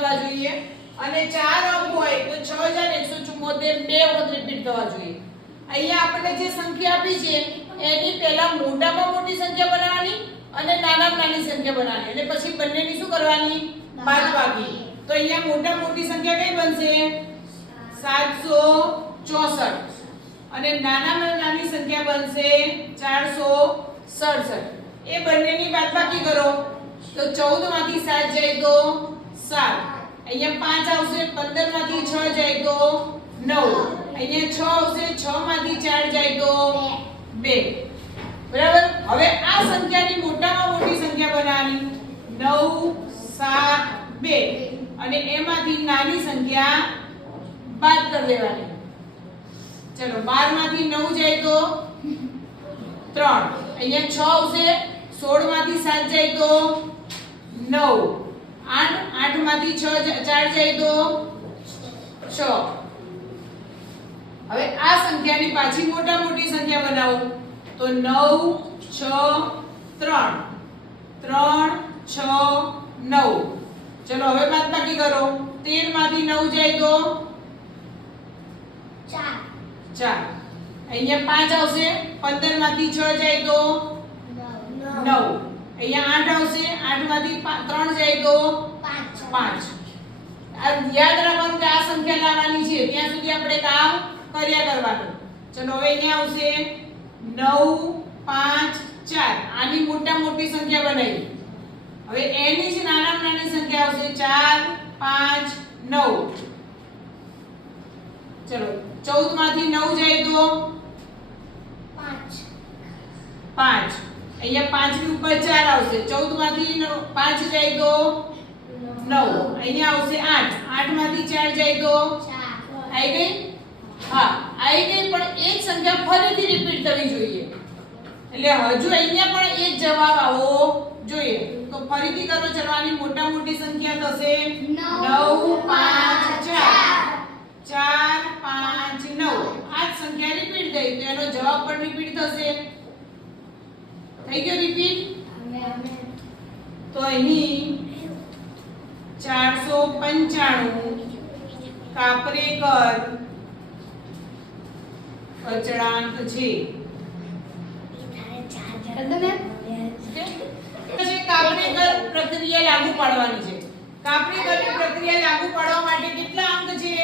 થવા જોઈએ અને 4 અંક હોય તો 6174 બે વખત રિપીટ થવા જોઈએ. અહીંયા આપણે જે સંખ્યા આપી છે એની પહેલા મોટામાં મોટી સંખ્યા બનાવવાની અને નાનામાં નાની સંખ્યા બનાવવાની અને પછી બંનેની શું કરવાની બાદબાકી. તો અહીંયા મોટા મોટી સંખ્યા કઈ બનશે 764 અને નાનામાં નાની સંખ્યા બનશે 467. એ બંનેની બાદબાકી કરો તો 14 માંથી 7 જાય તો 7. અહીંયા 5 આવશે 15 માંથી 6 જાય તો 9. અહીંયા 6 આવશે 6 માંથી 4 જાય તો 2. બરાબર. હવે આ સંખ્યાની મોટામાં મોટી સંખ્યા બનાવવાની 9 7 2 અને એમાંથી નાની સંખ્યા બાદ કરી દેવાની. ચલો 12 માંથી 9 જાય તો 3. અહીંયા 6 આવશે 16 માંથી 7 જાય તો 9. 8 માંથી 4 જાય તો 6. હવે આ સંખ્યાની પાછી મોટા મોટી સંખ્યા બનાવો તો 9 6 3 3 6 9. ચલો હવે બાદબાકી કરો 13 માંથી 9 જાય તો 4. અહીંયા 5 આવશે 15 માંથી 6 જાય તો 9. અહીંયા 8 આવશે 8 માંથી 3 જાય તો 5. આ યાદ રાખવાનું કે આ સંખ્યા લાવવાની છે ત્યાં સુધી આપણે કામ કર્યા કરવાનું. ચલો હવે અહીંયા આવશે 9 5 4. આની મોટા મોટી સંખ્યા બનાવી. હવે એની જ નાનામાં નાની સંખ્યા આવશે 4 5 9. ચલો 14 માંથી 9 જાય તો 5. અહીંયા 5 ની ઉપર 4 આવશે 14 માંથી 5 જાય તો 9. અહીંયા આવશે 8. 8 માંથી 4 જાય તો 4. આવી ગઈ? હા આવી ગઈ. પણ એ જ સંખ્યા ફરીથી રિપીટ થવી જોઈએ. એટલે હજુ અહીંયા પણ એ જ જવાબ આવવો જોઈએ. તો ફરીથી કરો. ચલો આની મોટા મોટી સંખ્યા થશે 9 5 4 4 5 9. આ જ સંખ્યા રિપીટ થઈ તો એનો જવાબ પણ રિપીટ થશે. થઈ ગયો રિપીટ? તો અહીં 495 કાપરેકર અચળાંક છે. કાપરેકર પ્રક્રિયા લાગુ પાડવાની છે. કાપરેકરની પ્રક્રિયા લાગુ પાડવા માટે કેટલા અંક છે?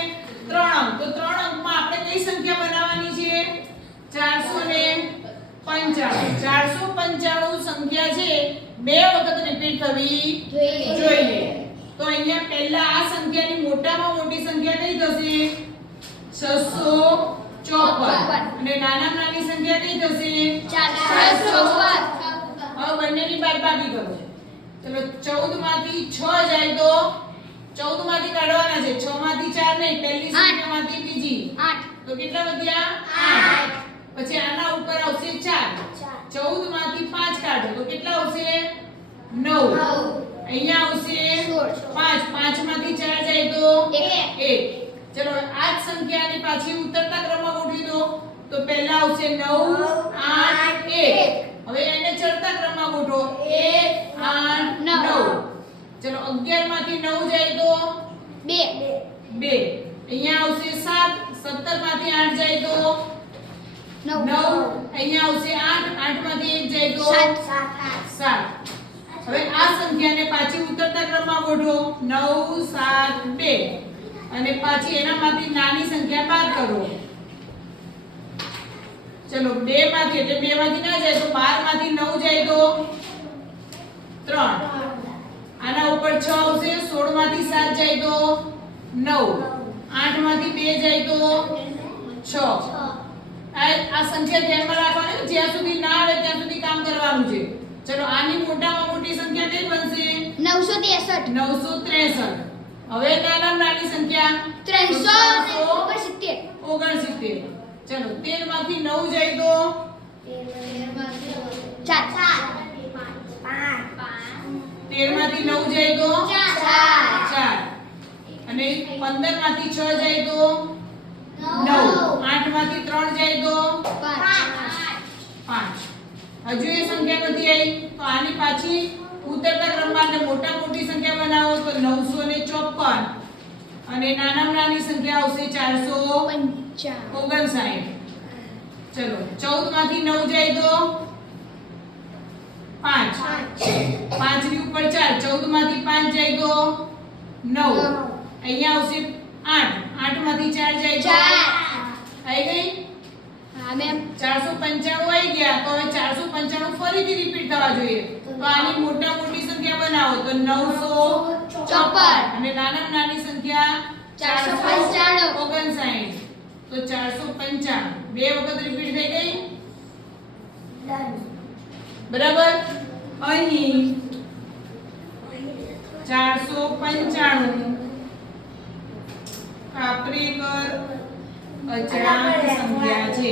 3 અંક. તો 3 અંકમાં આપણે કઈ સંખ્યા બનાવવાની છે? 495. 495 સંખ્યા છે બે વખત રિપીટ થવી જોઈએ. તો અહીંયા પહેલા આ સંખ્યાની મોટામાં મોટી સંખ્યા કઈ થશે? 654. અને નાનામાં નાની સંખ્યા કઈ થશે? 454. હવે બંનેની બાદબાકી કરો. ચલો 14 માંથી 6 જાય તો 14 માંથી કાઢવાના છે. 6 માંથી 4 નહીં, પહેલી સંખ્યામાંથી બીજી 8. તો કેટલા વધ્યા? 8. પછી આના ઉપર આવશે 4. 14 માંથી 5 કાઢો તો કેટલા આવશે? 9. અહીંયા આવશે 5. 5 માંથી 4 જાય તો 1. ચલો આ જ સંખ્યાને પાછી ઉતરતા ક્રમમાં ગોઠવી દો. તો પહેલા આવશે 9 8 1. હવે એને ચડતા ક્રમમાં ગોઠવો 1 8 9. ચલો 11 માંથી 9 જાય તો 2. અહીંયા આવશે 7. 17 માંથી 8 જાય તો 9. અહીંયા આવશે 8. 8 માંથી 1 જાય તો 7. હવે આ સંખ્યાને પાછી ઉતરતા ક્રમમાં ગોઠવો 9 7 2 અને પાછી એનામાંથી નાની સંખ્યા બાદ કરો. ચલો 2 માંથી એટલે 2 માંથી ના જાય તો 12 માંથી 9 જાય તો 3. આના ઉપર 6 આવશે. 16 માંથી 7 જાય તો 9. 8 માંથી 2 જાય તો 6. આ સંખ્યા ધ્યાનમાં રાખવાની. જ્યાં સુધી ના આવે ત્યાં સુધી કામ કરવાનું છે. ચલો આની મોટામાં મોટી સંખ્યા કઈ બનશે? 963. હવે નાનામાં નાની સંખ્યા 369. ચલો 13 માંથી 9 જાય તો 13 માંથી 9 જાય તો 4. અને 15 માંથી 6 જાય તો 9. 8 માંથી 3 જાય તો 5. હજુ એ સંખ્યા નથી આવી તો આની પાછી ઉતરતા ક્રમમાં એટલે મોટા મોટી સંખ્યા બનાવો તો 954. 454 અને નાનામાં નાની સંખ્યા આવશે 459. ચલો 14 માંથી 9 જાય તો 5. 5 ની ઉપર 4. 14 માંથી 5 જાય તો 9. અહીંયા આવશે 8. 8 માંથી 4 જાય તો આવી ગઈ. હા મેમ. 495 આવી ગયા. તો હવે 495 ફરીથી રિપીટ થવા જોઈએ. તો આની મોટા મોટી સંખ્યા બનાવો તો 954 અને નાનામાં નાની સંખ્યા 459. તો 495 બે વખત રિપીટ થઈ ગઈ. બરાબર. અહીં 495 કાપરેકર અચળાંક સંખ્યા છે.